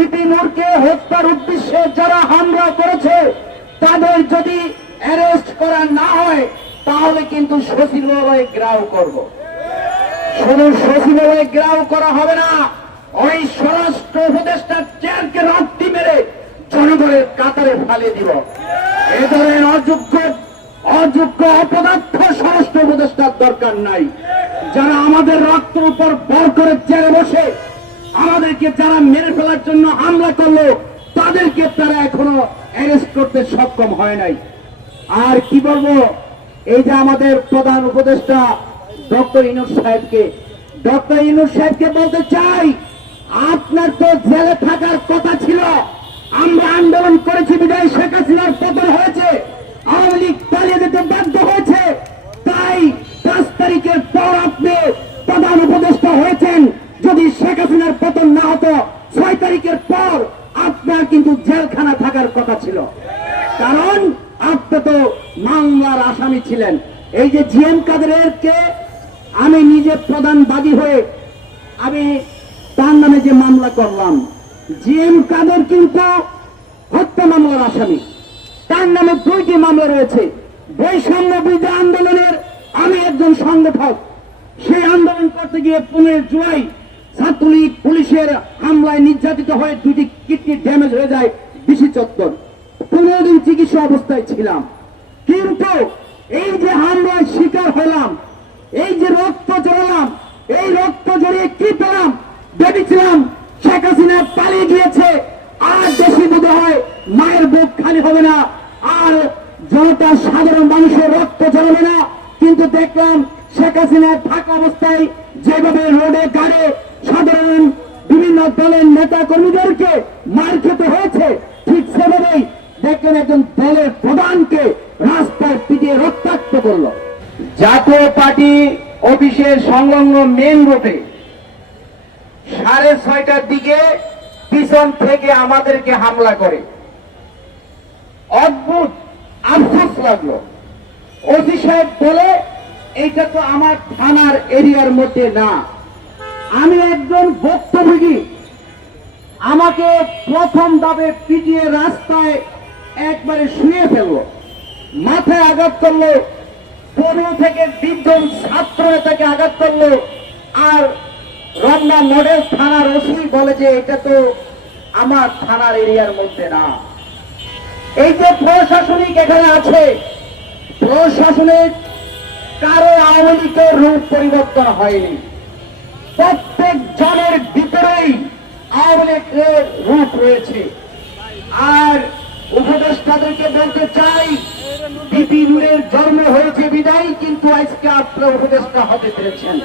BP নূরকে হত্যার উদ্দেশ্যে যারা হামলা করেছে তাদের যদি অ্যারেস্ট করা না হয় তাহলে কিন্তু সচিবালয়ে ঘেরাও করব। শুধু সচিবালয়ে ঘেরাও করা হবে না, ওই স্বরাষ্ট্র উপদেষ্টার চেয়ারকে রক্তি মেরে জনগণের কাতারে ফালিয়ে দিব। এ ধরনের অযোগ্য অপদার্থ স্বরাষ্ট্র উপদেষ্টার দরকার নাই। যারা আমাদের রক্ত উপর ভর করে চেয়ারে বসে আমাদেরকে যারা মেরে ফেলার জন্য হামলা করলো তাদেরকে তারা এখনো অ্যারেস্ট করতে সক্ষম হয় নাই। আর কি বলবো, এই যে আমাদের প্রধান উপদেষ্টা ডক্টর ইউনূস সাহেবকে বলতে চাই, আপনার তো জেলে থাকার কথা ছিল। আমরা আন্দোলন করেছি বিদায় শেখ হাসিনার পতন হয়েছে, আওয়ামী লীগ পালিয়ে যেতে বাধ্য হয়েছে, তাই 5 তারিখের পর আপনি প্রধান উপদেষ্টা হয়েছেন। যদি শেখ হাসিনার পতন না হতো 6 তারিখের পর আপনার কিন্তু জেলখানা থাকার কথা ছিল, কারণ আপনি তো মামলার আসামি ছিলেন। এই যে জিএম কাদেরকে আমি নিজে প্রধান বাদী হয়ে আমি তার নামে যে মামলা করলাম, জিএম কাদের কিন্তু হত্যা মামলার আসামি, তার নামে 2টি মামলা রয়েছে। বৈষম্য বিরোধী আন্দোলনের আমি একজন সংগঠক। সেই আন্দোলন করতে গিয়ে 15 জুলাই ছাত্রলীগ পুলিশের হামলায় নির্যাতিত হয়ে 2টি কিডনি ড্যামেজ হয়ে যায় ডিসি চত্বর। 15 দিন চিকিৎসা অবস্থায় ছিলাম, কিন্তু এই যে হামলায় শিকার হলাম, এই যে রক্ত জড়ালাম, এই রক্ত জড়িয়ে কি পেলাম? ভেবেছিলাম শেখ হাসিনা পালিয়ে গিয়েছে, আর দেশে বোধ হয় মায়ের বুক খালি হবে না, আর জনতা সাধারণ মানুষের রক্ত জড়াবে না। কিন্তু দেখলাম শেখ হাসিনা থাকা অবস্থায় যেভাবে রোডে গাড়ে সাধারণ বিভিন্ন দলের নেতা কর্মীদেরকে মার খেতে হয়েছে, ঠিক সেভাবেই দেখলেন একজন দলের প্রধানকে রাস্তায় পিটিয়ে রক্তাক্ত করল। জাতীয় পার্টি অফিসের সংলগ্ন মেন রোডে 6:30টার দিকে পিছন থেকে আমাদেরকে হামলা করে। অদ্ভুত আফসোস লাগলো। ওসি সাহেব বলে এইটা তো আমার থানার এরিয়ার মধ্যে না, আমি একজন ভুক্তভোগী। আমাকে প্রথম দাবে পিটিয়ে রাস্তায় একবারে শুয়ে ফেললো, মাথায় আঘাত করলো, 15 থেকে 20 জন ছাত্র তাকে আঘাত করলো। আর রমনা মডেল থানার ওসি বলে যে এটা তো আমার থানার এরিয়ার মধ্যে না। এই যে প্রশাসনিক এখানে আছে, প্রশাসনের কারো আওয়ামী লীগের রূপ পরিবর্তন হয়নি, প্রত্যেক জনের ভিতরেই আওয়ামী লীগের রূপ রয়েছে। আর উপদেষ্টাদেরকে বলতে চাই, বিপি নূরের জন্ম হয়েছে বিদায় কিন্তু আজকে আপনারা উপদেষ্টা হতে পেরেছেন।